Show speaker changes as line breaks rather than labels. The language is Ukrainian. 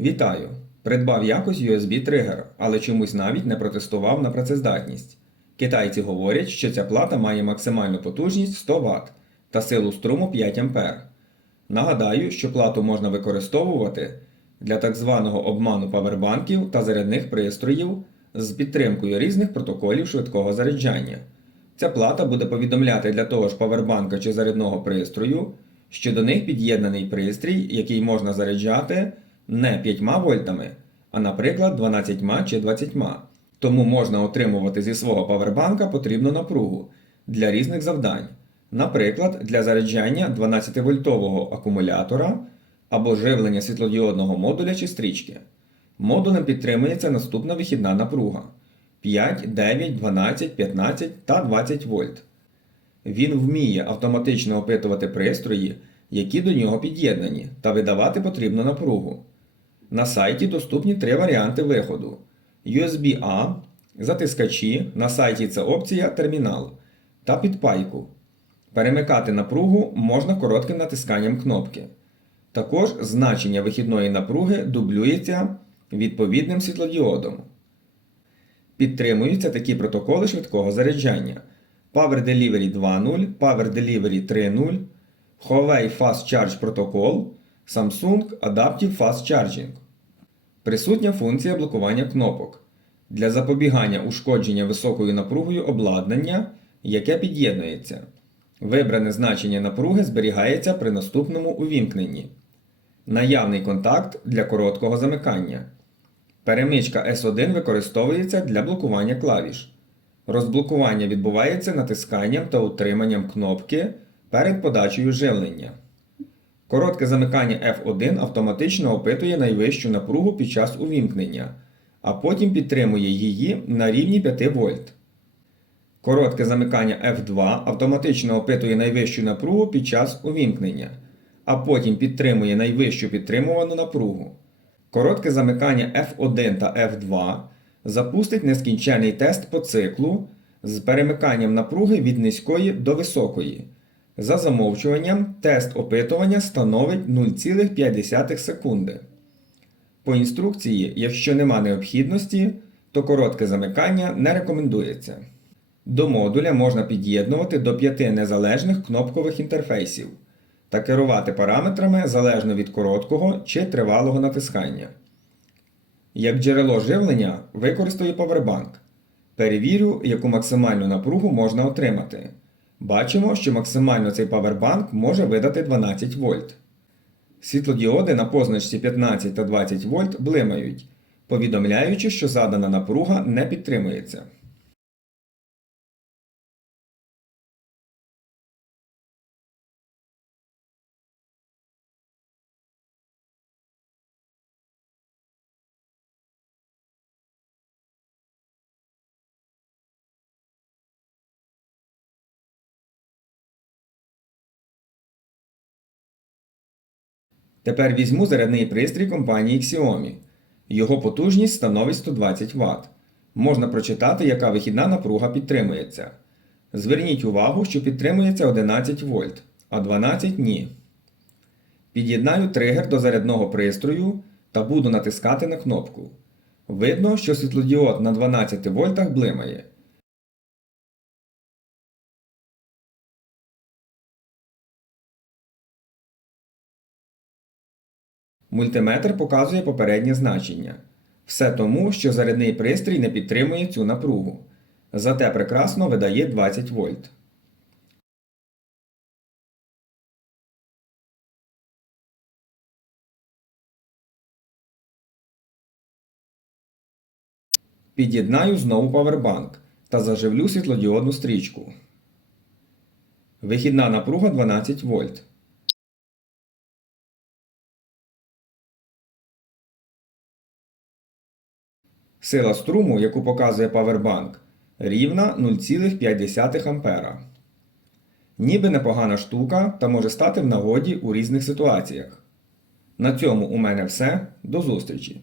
Вітаю! Придбав якось USB тригер, але чомусь навіть не протестував на працездатність. Китайці говорять, що ця плата має максимальну потужність 100 Вт та силу струму 5 А. Нагадаю, що плату можна використовувати для так званого обману павербанків та зарядних пристроїв з підтримкою різних протоколів швидкого заряджання. Ця плата буде повідомляти для того ж павербанка чи зарядного пристрою, що до них під'єднаний пристрій, який можна заряджати не 5 вольтами, а, наприклад, 12 чи 20. Тому можна отримувати зі свого павербанка потрібну напругу для різних завдань. Наприклад, для заряджання 12-вольтового акумулятора або живлення світлодіодного модуля чи стрічки. Модулем підтримується наступна вихідна напруга 5, 9, 12, 15 та 20 вольт. Він вміє автоматично опитувати пристрої, які до нього під'єднані, та видавати потрібну напругу. На сайті доступні три варіанти виходу: USB-A, затискачі, на сайті це опція термінал та підпайку. Перемикати напругу можна коротким натисканням кнопки. Також значення вихідної напруги дублюється відповідним світлодіодом. Підтримуються такі протоколи швидкого заряджання: Power Delivery 2.0, Power Delivery 3.0, Huawei Fast Charge Protocol, Samsung Adaptive Fast Charging. Присутня функція блокування кнопок для запобігання ушкодження високою напругою обладнання, яке під'єднується. Вибране значення напруги зберігається при наступному увімкненні. Наявний контакт для короткого замикання. Перемичка S1 використовується для блокування клавіш. Розблокування відбувається натисканням та утриманням кнопки перед подачею живлення. Коротке замикання F1 автоматично опитує найвищу напругу під час увімкнення, а потім підтримує її на рівні 5 вольт. Коротке замикання F2 автоматично опитує найвищу напругу під час увімкнення, а потім підтримує найвищу підтримувану напругу. Коротке замикання F1 та F2 запустить нескінчений тест по циклу з перемиканням напруги від низької до високої. За замовчуванням, тест опитування становить 0,5 секунди. По інструкції, якщо нема необхідності, то коротке замикання не рекомендується. До модуля можна під'єднувати до 5 незалежних кнопкових інтерфейсів та керувати параметрами залежно від короткого чи тривалого натискання. Як джерело живлення використаю павербанк. Перевірю, яку максимальну напругу можна отримати. Бачимо, що максимально цей павербанк може видати 12 вольт. Світлодіоди на позначці 15 та 20 вольт блимають, повідомляючи, що задана напруга не підтримується. Тепер візьму зарядний пристрій компанії Xiaomi. Його потужність становить 120 Вт. Можна прочитати, яка вихідна напруга підтримується. Зверніть увагу, що підтримується 11 вольт, а 12 ні. Під'єднаю тригер до зарядного пристрою та буду натискати на кнопку. Видно, що світлодіод на 12 вольтах блимає. Мультиметр показує попереднє значення. Все тому, що зарядний пристрій не підтримує цю напругу. Зате прекрасно видає 20 вольт. Під'єднаю знову павербанк та заживлю світлодіодну стрічку. Вихідна напруга 12 вольт. Сила струму, яку показує павербанк, рівна 0,5 А. Ніби непогана штука та може стати в нагоді у різних ситуаціях. На цьому у мене все. До зустрічі!